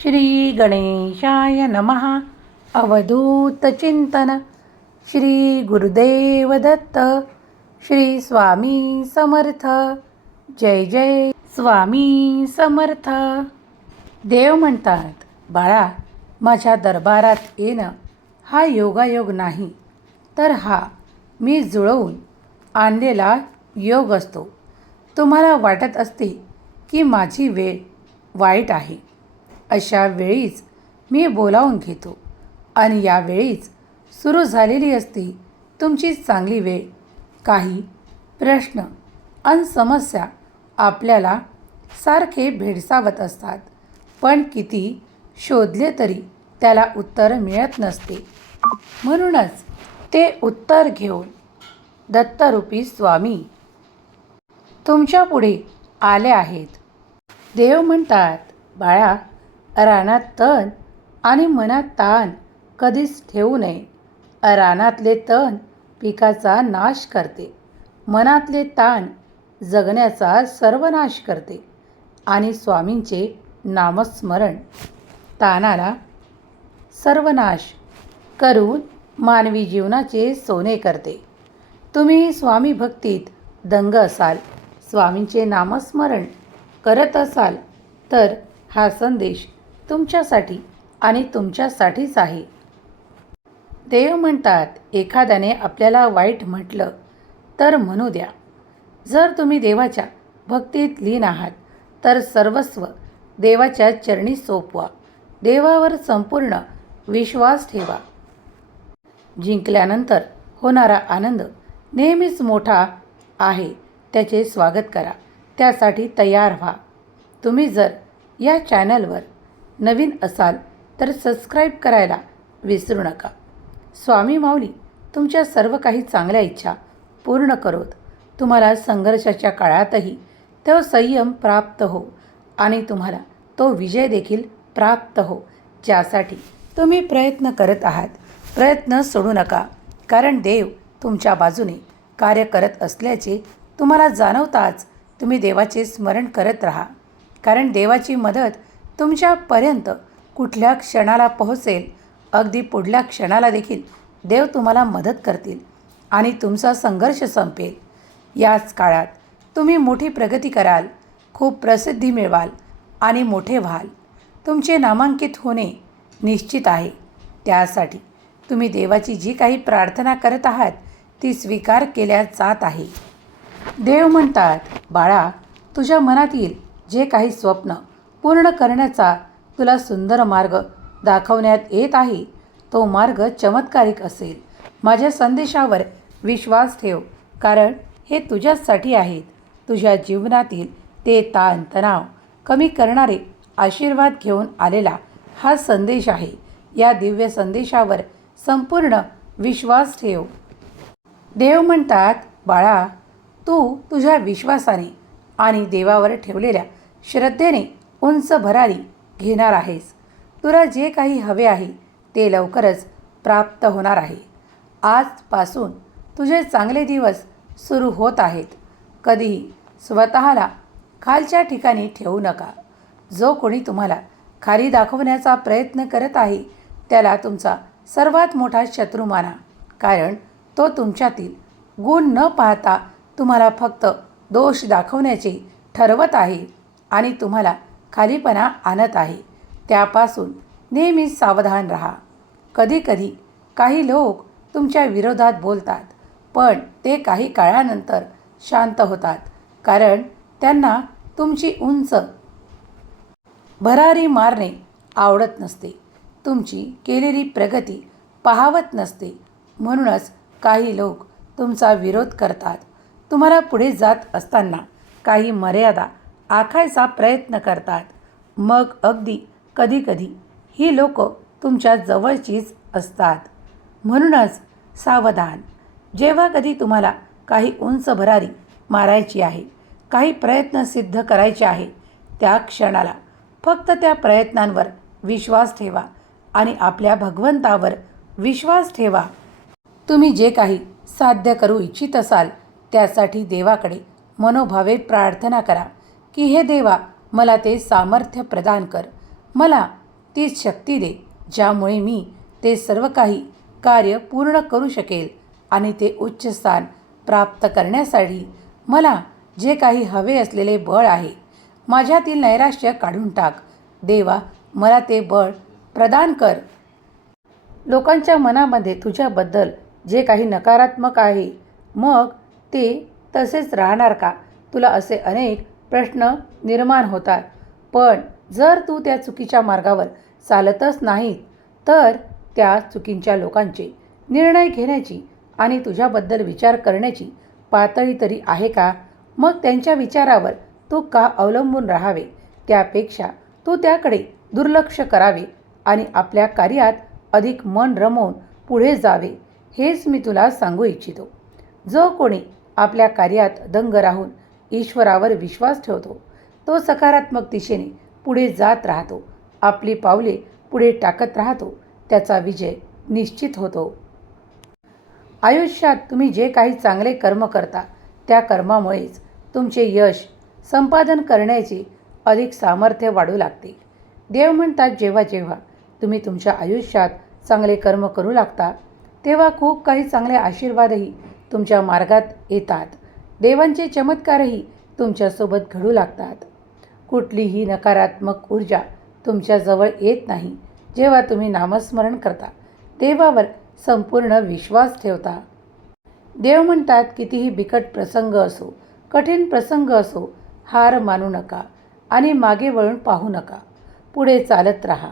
श्री गणेशाय नमः. अवधूतचिंतन श्री गुरुदेव दत्त. श्री स्वामी समर्थ. जय जय स्वामी समर्थ. देव म्हणतात बाळा माझ्या दरबारात येणं हा योगायोग नाही. तर हा मी जुळवून आणलेला योग असतो. तुम्हाला वाटत असते की माझी वेळ वाईट आहे. अशा वेळीच मी बोलावून घेतो. आणि यावेळीच सुरू झालेली असते तुमची चांगली वेळ. काही प्रश्न आणि समस्या आपल्याला सारखे भेडसावत असतात. पण किती शोधले तरी त्याला उत्तर मिळत नसते. म्हणूनच ते उत्तर घेऊन दत्तरूपी स्वामी तुमच्यापुढे आले आहेत. देव म्हणतात बाळा रानात तण आणि मनात ताण कधीच ठेवू नये. रानातले तण पिकाचा नाश करते. मनातले ताण जगण्याचा सर्वनाश करते. आणि स्वामींचे नामस्मरण तानाला सर्वनाश करून मानवी जीवनाचे सोने करते. तुम्ही स्वामी भक्तीत दंग असाल स्वामींचे नामस्मरण करत असाल तर हा संदेश तुमच्यासाठी आणि तुमच्यासाठीच आहे. देव म्हणतात एखाद्याने आपल्याला वाईट म्हटलं तर म्हणू द्या. जर तुम्ही देवाच्या भक्तीत लीन आहात तर सर्वस्व देवाच्या चरणी सोपवा. देवावर संपूर्ण विश्वास ठेवा. जिंकल्यानंतर होणारा आनंद नेहमीच मोठा आहे त्याचे स्वागत करा. त्यासाठी तयार व्हा. तुम्ही जर या चॅनलवर नवीन असाल तर सबस्क्राईब करायला विसरू नका. स्वामी माऊली तुमच्या सर्व काही चांगल्या इच्छा पूर्ण करोत. तुम्हाला संघर्षाच्या काळातही तो संयम प्राप्त हो आणि तुम्हाला तो विजय देखील प्राप्त हो ज्यासाठी तुम्ही प्रयत्न करत आहात. प्रयत्न सोडू नका कारण देव तुमच्या बाजूने कार्य करत असल्याचे तुम्हाला जाणवताच तुम्ही देवाचे स्मरण करत राहा. कारण देवाची मदत तुमच्यापर्यंत कुठल्या क्षणाला पोहोचेल अगदी पुढल्या क्षणाला देखील देव तुम्हाला मदत करतील आणि तुमचा संघर्ष संपेल. याच काळात तुम्ही मोठी प्रगती कराल खूप प्रसिद्धी मिळवाल आणि मोठे व्हाल. तुमचे नामांकित होणे निश्चित आहे. त्यासाठी तुम्ही देवाची जी काही प्रार्थना करत आहात ती स्वीकार केल्या जात आहे. देव म्हणतात बाळा तुझ्या मनातील जे काही स्वप्न पूर्ण करण्याचा तुला सुंदर मार्ग दाखवण्यात येत आहे. तो मार्ग चमत्कारिक असेल. माझ्या संदेशावर विश्वास ठेव कारण हे तुझ्याचसाठी आहेत तुझ्या जीवनातील ते ताण तणाव कमी करणारे आशीर्वाद घेऊन आलेला हा संदेश आहे. या दिव्य संदेशावर संपूर्ण विश्वास ठेव. देव म्हणतात बाळा तू तुझ्या विश्वासाने आणि देवावर ठेवलेल्या श्रद्धेने उंच भरारी घेणार आहेस. तुला जे काही हवे आहे ते लवकरच प्राप्त होणार आहे. आजपासून तुझे चांगले दिवस सुरू होत आहेत. कधीही स्वतःला खालच्या ठिकाणी ठेवू नका. जो कोणी तुम्हाला खाली दाखवण्याचा प्रयत्न करत आहे त्याला तुमचा सर्वात मोठा शत्रू माना कारण तो तुमच्यातील गुण न पाहता तुम्हाला फक्त दोष दाखवण्याचे ठरवत आहे आणि तुम्हाला खालीपणा आणत आहे. त्यापासून नेहमी सावधान राहा. कधीकधी काही लोक तुमच्या विरोधात बोलतात पण ते काही काळानंतर शांत होतात कारण त्यांना तुमची उंच भरारी मारणे आवडत नसते. तुमची केलेली प्रगती पाहावत नसते. म्हणूनच काही लोक तुमचा विरोध करतात. तुम्हाला पुढे जात असताना काही मर्यादा आखायचा प्रयत्न करतात. मग अगदी कधीकधी ही लोक तुमच्या जवळचीच असतात. म्हणूनच सावधान. जेव्हा कधी तुम्हाला काही उंच भरारी मारायची आहे काही प्रयत्न सिद्ध करायचे आहे त्या क्षणाला फक्त त्या प्रयत्नांवर विश्वास ठेवा आणि आपल्या भगवंतावर विश्वास ठेवा. तुम्ही जे काही साध्य करू इच्छित असाल त्यासाठी देवाकडे मनोभावे प्रार्थना करा. की हे देवा मला ते सामर्थ्य प्रदान कर. मला ती शक्ती दे ज्यामुळे मी ते सर्व काही कार्य पूर्ण करू शकेल आणि ते उच्च स्थान प्राप्त करण्यासाठी मला जे काही हवे असलेले बळ आहे माझ्यातील नैराश्य काढून टाक. देवा मला ते बळ प्रदान कर. लोकांच्या मनामध्ये तुझ्याबद्दल जे काही नकारात्मक आहे मग ते तसेच राहणार का? तुला असे अनेक प्रश्न निर्माण होतात. पण जर तू त्या चुकीच्या मार्गावर चालतच नाही तर त्या चुकींच्या लोकांचे निर्णय घेण्याची आणि तुझ्याबद्दल विचार करण्याची पातळी तरी आहे का? मग त्यांच्या विचारावर तू का अवलंबून राहावे? त्यापेक्षा तू त्याकडे दुर्लक्ष करावे आणि आपल्या कार्यात अधिक मन रमवून पुढे जावे हेच मी तुला सांगू इच्छितो. जो कोणी आपल्या कार्यात दंग राहून ईश्वरावर विश्वास ठेवतो. तो सकारात्मक दिशेने पुढे जात राहतो. आपली पावले पुढे टाकत राहतो. त्याचा विजय निश्चित होतो. आयुष्यात तुम्ही जे काही चांगले कर्म करता त्या कर्मामुळेच तुमचे यश संपादन करण्याचे अधिक सामर्थ्य वाढू लागते. देव म्हणतात जेव्हा जेव्हा तुम्ही तुमच्या आयुष्यात चांगले कर्म करू लागता तेव्हा खूप काही चांगले आशीर्वादही तुमच्या मार्गात येतात. देवांचे चमत्कारही तुमच्यासोबत घडू लागतात. कुठलीही नकारात्मक ऊर्जा तुमच्याजवळ येत नाही. जेव्हा तुम्ही नामस्मरण करता देवावर संपूर्ण विश्वास ठेवता. देव म्हणतात कितीही बिकट प्रसंग असो कठीण प्रसंग असो हार मानू नका आणि मागे वळून पाहू नका. पुढे चालत राहा.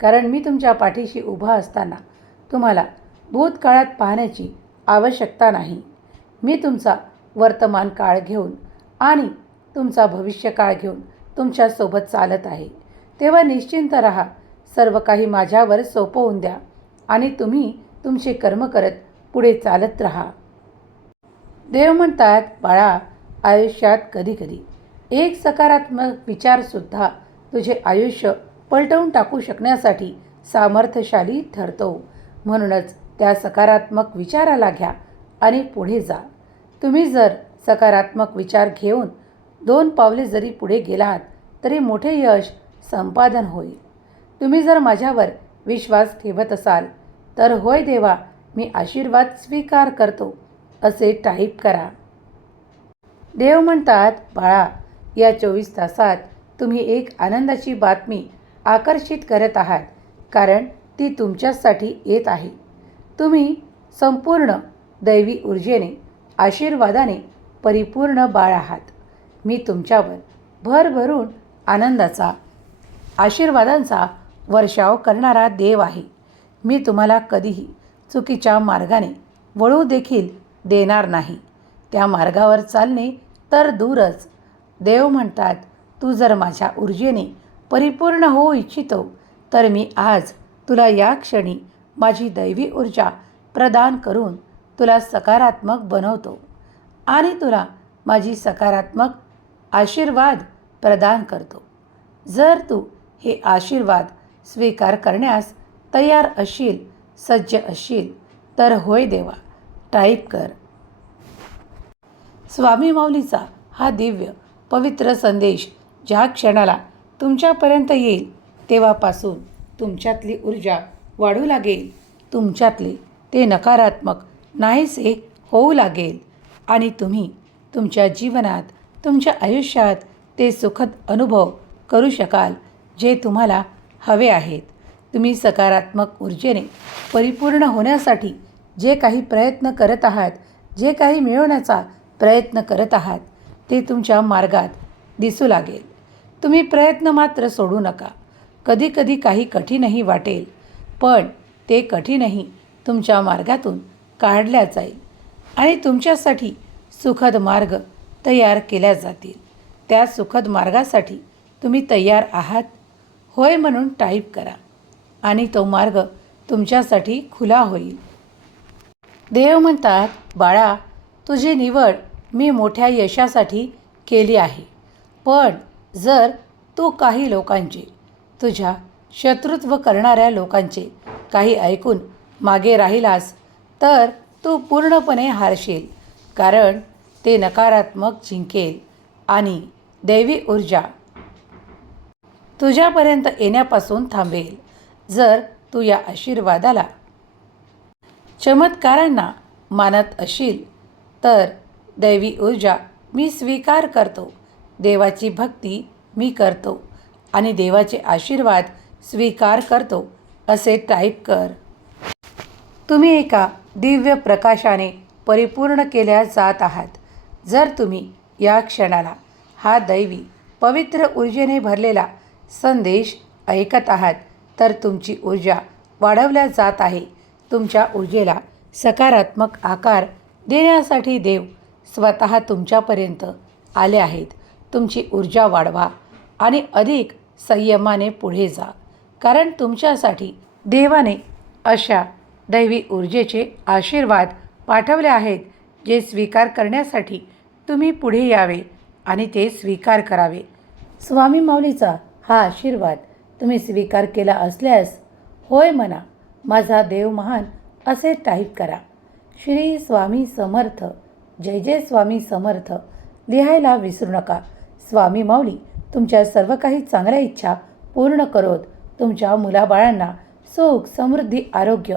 कारण मी तुमच्या पाठीशी उभा असताना तुम्हाला भूतकाळात पाहण्याची आवश्यकता नाही. मी तुमचा वर्तमान काळ घेऊन आणि तुमचा भविष्यकाळ घेऊन तुमच्यासोबत चालत आहे. तेव्हा निश्चिंत राहा. सर्व काही माझ्यावर सोपवून द्या आणि तुम्ही तुमचे कर्म करत पुढे चालत राहा. देव म्हणतात बाळा आयुष्यात कधीकधी एक सकारात्मक विचारसुद्धा तुझे आयुष्य पलटवून टाकू शकण्यासाठी सामर्थ्यशाली ठरतो. म्हणूनच त्या सकारात्मक विचाराला घ्या आणि पुढे जा. तुम्ही जर सकारात्मक विचार घेऊन दोन पावले जरी पुढे गेलात तरी मोठे यश संपादन होईल. तुम्ही जर माझ्यावर विश्वास ठेवत असाल तर होय देवा मी आशीर्वाद स्वीकार करतो असे टाईप करा. देव म्हणतात बाळा या चोवीस तासात तुम्ही एक आनंदाची बातमी आकर्षित करत आहात कारण ती तुमच्यासाठी येत आहे. तुम्ही संपूर्ण दैवी ऊर्जेने आशीर्वादाने परिपूर्ण बाळ आहात. मी तुमच्यावर भरभरून आनंदाचा आशीर्वादांचा वर्षाव करणारा देव आहे. मी तुम्हाला कधीही चुकीच्या मार्गाने वळू देखील देणार नाही. त्या मार्गावर चालणे तर दूरच. देव म्हणतात तू जर माझ्या ऊर्जेने परिपूर्ण होऊ इच्छितो तर मी आज तुला या क्षणी माझी दैवी ऊर्जा प्रदान करून तुला सकारात्मक बनवतो आणि तुला माझी सकारात्मक आशीर्वाद प्रदान करतो. जर तू हे आशीर्वाद स्वीकार करण्यास तयार असशील सज्ज असशील तर होय देवा टाईप कर. स्वामी माऊलीचा हा दिव्य पवित्र संदेश ज्या क्षणाला तुमच्यापर्यंत येईल तेव्हापासून तुमच्यातली ऊर्जा वाढू लागेल. तुमच्यातले ते नकारात्मक नाहीसे होऊ लागेल. आणि तुम्ही तुमच्या जीवनात तुमच्या आयुष्यात ते सुखद अनुभव करू शकाल जे तुम्हाला हवे आहेत. तुम्ही सकारात्मक ऊर्जेने परिपूर्ण होण्यासाठी जे काही प्रयत्न करत आहात जे काही मिळवण्याचा प्रयत्न करत आहात ते तुमच्या मार्गात दिसू लागेल. तुम्ही प्रयत्न मात्र सोडू नका. कधीकधी काही कठीणही वाटेल पण ते कठीणही तुमच्या मार्गातून काढल्या जाईल आणि तुमच्यासाठी सुखद मार्ग तयार केल्या जातील. त्या सुखद मार्गासाठी तुम्ही तयार आहात. होय म्हणून टाईप करा आणि तो मार्ग तुमच्यासाठी खुला होईल. देव म्हणतात बाळा तुझी निवड मी मोठ्या यशासाठी केली आहे. पण जर तू काही लोकांचे तुझ्या शत्रुत्व करणाऱ्या लोकांचे काही ऐकून मागे राहिलास तर तू पूर्णपणे हारशील कारण ते नकारात्मक जिंकेल आणि दैवी ऊर्जा तुझ्यापर्यंत येण्यापासून थांबेल जर तू या आशीर्वादाला चमत्कारांना मानत असशील तर दैवी ऊर्जा मी स्वीकार करतो देवाची भक्ती मी करतो आणि देवाचे आशीर्वाद स्वीकार करतो असे टाईप कर. तुम्ही एका दिव्य प्रकाशाने परिपूर्ण केल्या जात आहात. जर तुम्ही या क्षणाला हा दैवी पवित्र ऊर्जेने भरलेला संदेश ऐकत आहात तर तुमची ऊर्जा वाढवल्या जात आहे. तुमच्या ऊर्जेला सकारात्मक आकार देण्यासाठी देव स्वतः तुमच्यापर्यंत आले आहेत. तुमची ऊर्जा वाढवा आणि अधिक संयमाने पुढे जा. कारण तुमच्यासाठी देवाने अशा दैवी ऊर्जेचे आशीर्वाद पाठवले आहेत जे स्वीकार करण्यासाठी तुम्ही पुढे यावे आणि ते स्वीकार करावे. स्वामी माऊलीचा हा आशीर्वाद तुम्ही स्वीकार केला असल्यास होय म्हणा माझा देव महान असे टाईप करा. श्री स्वामी समर्थ जय जय स्वामी समर्थ लिहायला विसरू नका. स्वामी माऊली तुमच्या सर्व काही चांगल्या इच्छा पूर्ण करोत. तुमच्या मुलाबाळांना सुख समृद्धी आरोग्य